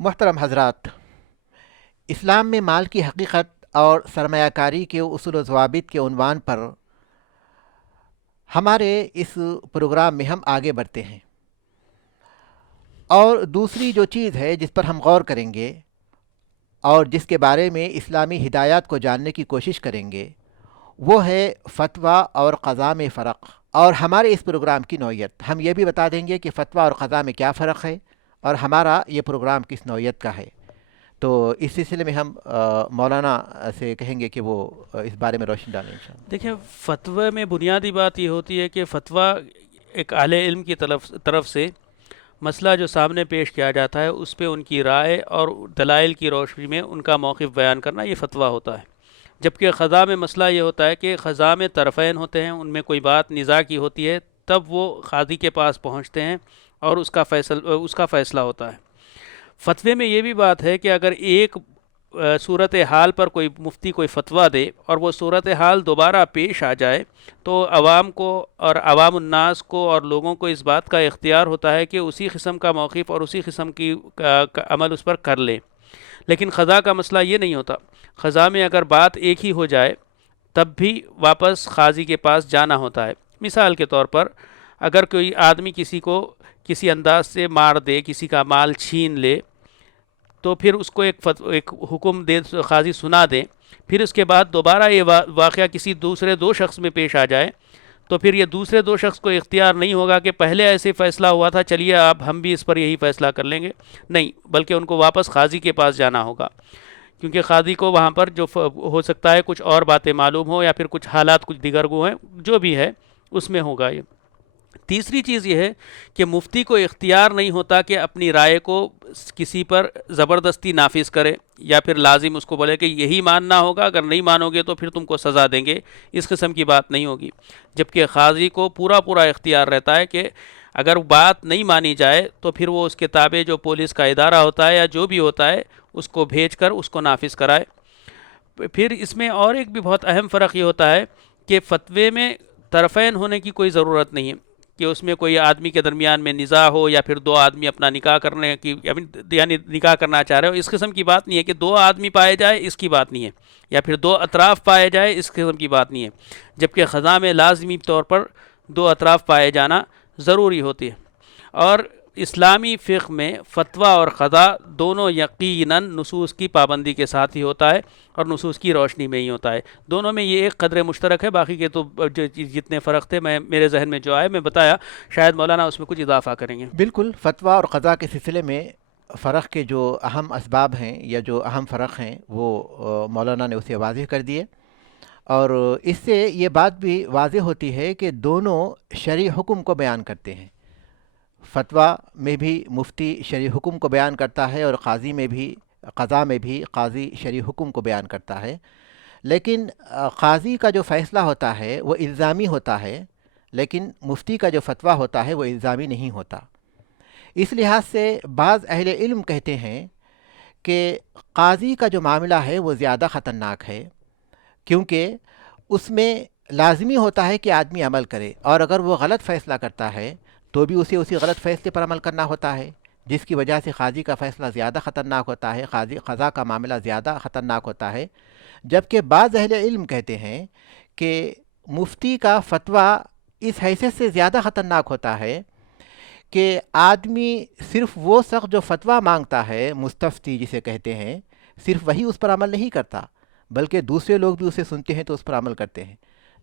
محترم حضرات، اسلام میں مال کی حقیقت اور سرمایہ کاری کے اصول و ضوابط کے عنوان پر ہمارے اس پروگرام میں ہم آگے بڑھتے ہیں، اور دوسری جو چیز ہے جس پر ہم غور کریں گے اور جس کے بارے میں اسلامی ہدایات کو جاننے کی کوشش کریں گے وہ ہے فتویٰ اور قضاء میں فرق، اور ہمارے اس پروگرام کی نوعیت۔ ہم یہ بھی بتا دیں گے کہ فتویٰ اور قضاء میں کیا فرق ہے اور ہمارا یہ پروگرام کس نوعیت کا ہے۔ تو اس سلسلے میں ہم مولانا سے کہیں گے کہ وہ اس بارے میں روشنی ڈالیں انشاءاللہ۔ دیکھیں، فتوے میں بنیادی بات یہ ہوتی ہے کہ فتویٰ ایک اہل علم کی طرف سے مسئلہ جو سامنے پیش کیا جاتا ہے اس پہ ان کی رائے اور دلائل کی روشنی میں ان کا موقف بیان کرنا، یہ فتویٰ ہوتا ہے۔ جبکہ قضاء میں مسئلہ یہ ہوتا ہے کہ قضاء میں طرفین ہوتے ہیں، ان میں کوئی بات نزاع کی ہوتی ہے، تب وہ قاضی کے پاس پہنچتے ہیں اور اس کا فیصلہ ہوتا ہے۔ فتوے میں یہ بھی بات ہے کہ اگر ایک صورت حال پر کوئی مفتی کوئی فتویٰ دے اور وہ صورت حال دوبارہ پیش آ جائے تو عوام کو اور عوام الناس کو اور لوگوں کو اس بات کا اختیار ہوتا ہے کہ اسی قسم کا موقف اور اسی قسم کی عمل اس پر کر لیں۔ لیکن قضاء کا مسئلہ یہ نہیں ہوتا۔ قضاء میں اگر بات ایک ہی ہو جائے تب بھی واپس قاضی کے پاس جانا ہوتا ہے۔ مثال کے طور پر اگر کوئی آدمی کسی کو کسی انداز سے مار دے، کسی کا مال چھین لے، تو پھر اس کو ایک حکم دے، قاضی سنا دے، پھر اس کے بعد دوبارہ یہ واقعہ کسی دوسرے دو شخص میں پیش آ جائے تو پھر یہ دوسرے دو شخص کو اختیار نہیں ہوگا کہ پہلے ایسے فیصلہ ہوا تھا، چلیے اب ہم بھی اس پر یہی فیصلہ کر لیں گے، نہیں، بلکہ ان کو واپس قاضی کے پاس جانا ہوگا، کیونکہ قاضی کو وہاں پر جو ہو سکتا ہے کچھ اور باتیں معلوم ہو یا پھر کچھ حالات کچھ دیگر گو ہیں، جو بھی ہے اس میں ہوگا یہ۔ تیسری چیز یہ ہے کہ مفتی کو اختیار نہیں ہوتا کہ اپنی رائے کو کسی پر زبردستی نافذ کرے یا پھر لازم اس کو بولے کہ یہی ماننا ہوگا، اگر نہیں مانو گے تو پھر تم کو سزا دیں گے، اس قسم کی بات نہیں ہوگی۔ جبکہ قاضی کو پورا اختیار رہتا ہے کہ اگر بات نہیں مانی جائے تو پھر وہ اس کے تابع جو پولیس کا ادارہ ہوتا ہے یا جو بھی ہوتا ہے اس کو بھیج کر اس کو نافذ کرائے۔ پھر اس میں اور ایک بھی بہت اہم فرق یہ ہوتا ہے کہ فتوے میں طرفین ہونے کی کوئی ضرورت نہیں ہے کہ اس میں کوئی آدمی کے درمیان میں نزاع ہو یا پھر دو آدمی اپنا نکاح کرنے کی یعنی نکاح کرنا چاہ رہے ہو، اس قسم کی بات نہیں ہے کہ دو آدمی پائے جائے، اس کی بات نہیں ہے، یا پھر دو اطراف پائے جائے، اس قسم کی بات نہیں ہے۔ جبکہ قضاء میں لازمی طور پر دو اطراف پائے جانا ضروری ہوتی ہے۔ اور اسلامی فقہ میں فتویٰ اور قضاء دونوں یقیناً نصوص کی پابندی کے ساتھ ہی ہوتا ہے اور نصوص کی روشنی میں ہی ہوتا ہے۔ دونوں میں یہ ایک قدر مشترک ہے، باقی کے تو جتنے فرق تھے میرے ذہن میں جو آئے میں بتایا، شاید مولانا اس میں کچھ اضافہ کریں گے۔ بالکل، فتویٰ اور قضاء کے سلسلے میں فرق کے جو اہم اسباب ہیں یا جو اہم فرق ہیں وہ مولانا نے اسے واضح کر دیے، اور اس سے یہ بات بھی واضح ہوتی ہے کہ دونوں شرعی حکم کو بیان کرتے ہیں۔ فتویٰ میں بھی مفتی شرعی حکم کو بیان کرتا ہے اور قضاء میں بھی قاضی شرعی حکم کو بیان کرتا ہے، لیکن قاضی کا جو فیصلہ ہوتا ہے وہ الزامی ہوتا ہے، لیکن مفتی کا جو فتویٰ ہوتا ہے وہ الزامی نہیں ہوتا۔ اس لحاظ سے بعض اہل علم کہتے ہیں کہ قاضی کا جو معاملہ ہے وہ زیادہ خطرناک ہے، کیونکہ اس میں لازمی ہوتا ہے کہ آدمی عمل کرے، اور اگر وہ غلط فیصلہ کرتا ہے تو بھی اسے اسی غلط فیصلے پر عمل کرنا ہوتا ہے، جس کی وجہ سے قاضی کا فیصلہ زیادہ خطرناک ہوتا ہے، قضاء کا معاملہ زیادہ خطرناک ہوتا ہے۔ جبکہ بعض اہل علم کہتے ہیں کہ مفتی کا فتویٰ اس حیثیت سے زیادہ خطرناک ہوتا ہے کہ آدمی صرف وہ شخص جو فتویٰ مانگتا ہے، مستفتی جسے کہتے ہیں، صرف وہی اس پر عمل نہیں کرتا، بلکہ دوسرے لوگ بھی اسے سنتے ہیں تو اس پر عمل کرتے ہیں۔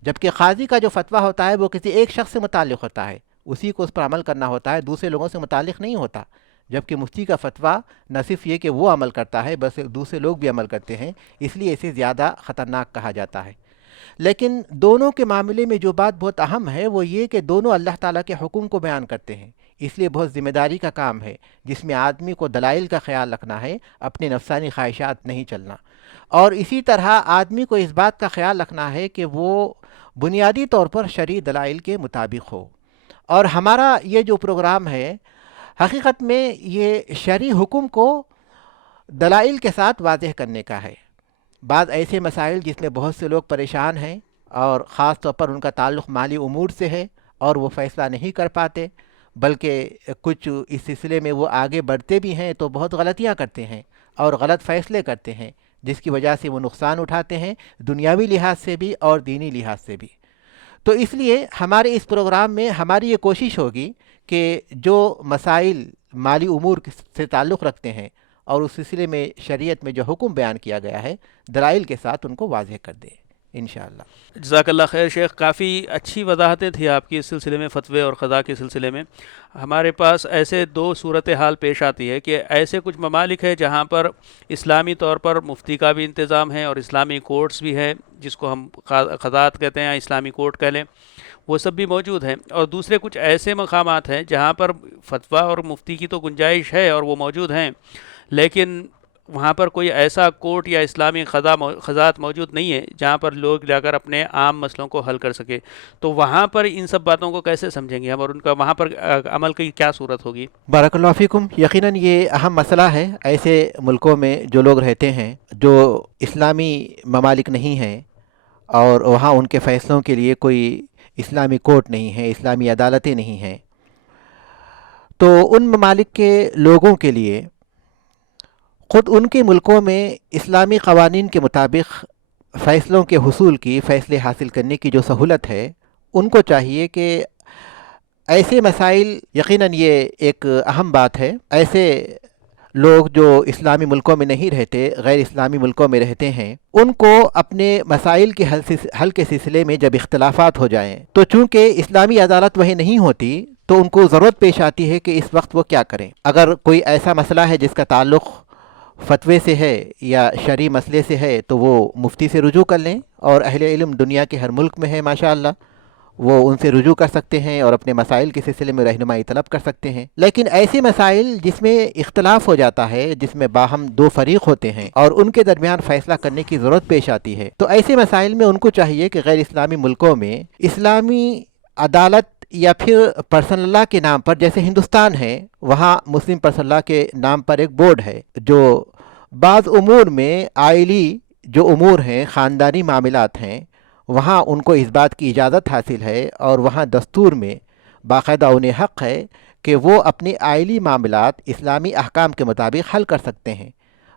جبکہ قاضی کا جو فتویٰ ہوتا ہے وہ کسی ایک شخص سے متعلق ہوتا ہے، اسی کو اس پر عمل کرنا ہوتا ہے، دوسرے لوگوں سے متعلق نہیں ہوتا۔ جبکہ مفتی کا فتویٰ نہ صرف یہ کہ وہ عمل کرتا ہے بس دوسرے لوگ بھی عمل کرتے ہیں، اس لیے اسے زیادہ خطرناک کہا جاتا ہے۔ لیکن دونوں کے معاملے میں جو بات بہت اہم ہے وہ یہ کہ دونوں اللہ تعالیٰ کے حکم کو بیان کرتے ہیں، اس لیے بہت ذمہ داری کا کام ہے جس میں آدمی کو دلائل کا خیال رکھنا ہے، اپنے نفسانی خواہشات نہیں چلنا، اور اسی طرح آدمی کو اس بات کا خیال رکھنا ہے کہ وہ بنیادی طور پر شرعی دلائل کے مطابق ہو۔ اور ہمارا یہ جو پروگرام ہے حقیقت میں یہ شرعی حکم کو دلائل کے ساتھ واضح کرنے کا ہے۔ بعض ایسے مسائل جس میں بہت سے لوگ پریشان ہیں اور خاص طور پر ان کا تعلق مالی امور سے ہے اور وہ فیصلہ نہیں کر پاتے، بلکہ کچھ اس سلسلے میں وہ آگے بڑھتے بھی ہیں تو بہت غلطیاں کرتے ہیں اور غلط فیصلے کرتے ہیں، جس کی وجہ سے وہ نقصان اٹھاتے ہیں، دنیاوی لحاظ سے بھی اور دینی لحاظ سے بھی۔ تو اس لیے ہمارے اس پروگرام میں ہماری یہ کوشش ہوگی کہ جو مسائل مالی امور سے تعلق رکھتے ہیں اور اس سلسلے میں شریعت میں جو حکم بیان کیا گیا ہے، دلائل کے ساتھ ان کو واضح کر دیں انشاءاللہ۔ جزاک اللہ خیر شیخ، کافی اچھی وضاحتیں تھیں آپ کی اس سلسلے میں، فتوے اور قضاء کے سلسلے میں۔ ہمارے پاس ایسے دو صورتحال پیش آتی ہے کہ ایسے کچھ ممالک ہیں جہاں پر اسلامی طور پر مفتی کا بھی انتظام ہے اور اسلامی کورٹس بھی ہے، جس کو ہم قضات کہتے ہیں، اسلامی کورٹ کہہ لیں، وہ سب بھی موجود ہیں، اور دوسرے کچھ ایسے مقامات ہیں جہاں پر فتویٰ اور مفتی کی تو گنجائش ہے اور وہ موجود ہیں، لیکن وہاں پر کوئی ایسا کورٹ یا اسلامی قضات موجود نہیں ہے جہاں پر لوگ جا کر اپنے عام مسئلوں کو حل کر سکے۔ تو وہاں پر ان سب باتوں کو کیسے سمجھیں گے ہم، اور ان کا وہاں پر عمل کی کیا صورت ہوگی؟ بارک اللہ فیکم، یقیناً یہ اہم مسئلہ ہے۔ ایسے ملکوں میں جو لوگ رہتے ہیں جو اسلامی ممالک نہیں ہیں اور وہاں ان کے فیصلوں کے لیے کوئی اسلامی کورٹ نہیں ہے، اسلامی عدالتیں نہیں ہیں، تو ان ممالک کے لوگوں کے لیے خود ان کے ملکوں میں اسلامی قوانین کے مطابق فیصلوں کے حصول کی، فیصلے حاصل کرنے کی جو سہولت ہے، ان کو چاہیے کہ ایسے مسائل، یقیناً یہ ایک اہم بات ہے، ایسے لوگ جو اسلامی ملکوں میں نہیں رہتے، غیر اسلامی ملکوں میں رہتے ہیں، ان کو اپنے مسائل کے حل کے سلسلے میں جب اختلافات ہو جائیں تو چونکہ اسلامی عدالت وہیں نہیں ہوتی تو ان کو ضرورت پیش آتی ہے کہ اس وقت وہ کیا کریں۔ اگر کوئی ایسا مسئلہ ہے جس کا تعلق فتوے سے ہے یا شرعی مسئلے سے ہے تو وہ مفتی سے رجوع کر لیں، اور اہل علم دنیا کے ہر ملک میں ہے ماشاءاللہ، وہ ان سے رجوع کر سکتے ہیں اور اپنے مسائل کے سلسلے میں رہنمائی طلب کر سکتے ہیں۔ لیکن ایسے مسائل جس میں اختلاف ہو جاتا ہے، جس میں باہم دو فریق ہوتے ہیں اور ان کے درمیان فیصلہ کرنے کی ضرورت پیش آتی ہے، تو ایسے مسائل میں ان کو چاہیے کہ غیر اسلامی ملکوں میں اسلامی عدالت یا پھر پرسنل لاء کے نام پر، جیسے ہندوستان ہے وہاں مسلم پرسنل لاء کے نام پر ایک بورڈ ہے جو بعض امور میں آئلی جو امور ہیں، خاندانی معاملات ہیں، وہاں ان کو اس بات کی اجازت حاصل ہے اور وہاں دستور میں باقاعدہ انہیں حق ہے کہ وہ اپنے آئلی معاملات اسلامی احکام کے مطابق حل کر سکتے ہیں،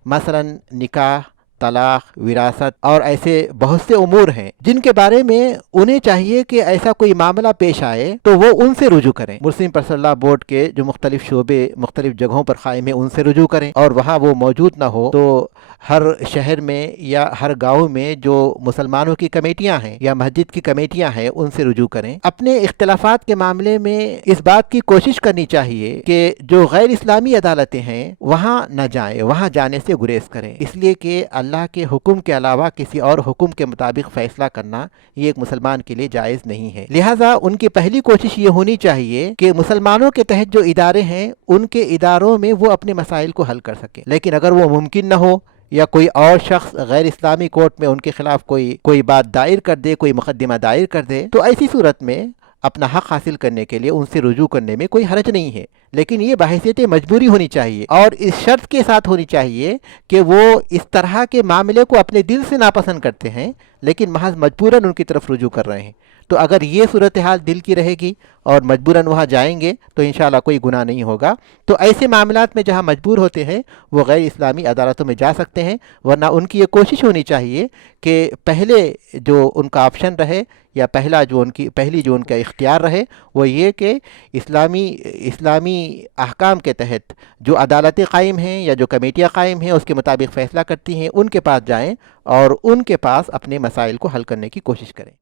مثلا نکاح، طلاق، وراثت اور ایسے بہت سے امور ہیں جن کے بارے میں انہیں چاہیے کہ ایسا کوئی معاملہ پیش آئے تو وہ ان سے رجوع کریں۔ مسلم پرسنل لاء بورڈ کے جو مختلف شعبے مختلف جگہوں پر قائم ہیں ان سے رجوع کریں، اور وہاں وہ موجود نہ ہو تو ہر شہر میں یا ہر گاؤں میں جو مسلمانوں کی کمیٹیاں ہیں یا مسجد کی کمیٹیاں ہیں ان سے رجوع کریں۔ اپنے اختلافات کے معاملے میں اس بات کی کوشش کرنی چاہیے کہ جو غیر اسلامی عدالتیں ہیں وہاں نہ جائیں، وہاں جانے سے گریز کریں، اس لیے کہ اللہ کے حکم کے علاوہ کسی اور حکم کے مطابق فیصلہ کرنا یہ ایک مسلمان کے لیے جائز نہیں ہے۔ لہٰذا ان کی پہلی کوشش یہ ہونی چاہیے کہ مسلمانوں کے تحت جو ادارے ہیں ان کے اداروں میں وہ اپنے مسائل کو حل کر سکیں، لیکن اگر وہ ممکن نہ ہو یا کوئی اور شخص غیر اسلامی کورٹ میں ان کے خلاف کوئی بات دائر کر دے، کوئی مقدمہ دائر کر دے، تو ایسی صورت میں اپنا حق حاصل کرنے کے لیے ان سے رجوع کرنے میں کوئی حرج نہیں ہے، لیکن یہ بحیثیت مجبوری ہونی چاہیے اور اس شرط کے ساتھ ہونی چاہیے کہ وہ اس طرح کے معاملے کو اپنے دل سے ناپسند کرتے ہیں لیکن محض مجبوراً ان کی طرف رجوع کر رہے ہیں۔ تو اگر یہ صورتحال دل کی رہے گی اور مجبوراً وہاں جائیں گے تو انشاءاللہ کوئی گناہ نہیں ہوگا۔ تو ایسے معاملات میں جہاں مجبور ہوتے ہیں وہ غیر اسلامی عدالتوں میں جا سکتے ہیں، ورنہ ان کی یہ کوشش ہونی چاہیے کہ پہلے جو ان کا آپشن رہے یا پہلی جو ان کا اختیار رہے وہ یہ کہ اسلامی احکام کے تحت جو عدالتیں قائم ہیں یا جو کمیٹیاں قائم ہیں اس کے مطابق فیصلہ کرتی ہیں ان کے پاس جائیں اور ان کے پاس اپنے مسائل کو حل کرنے کی کوشش کریں۔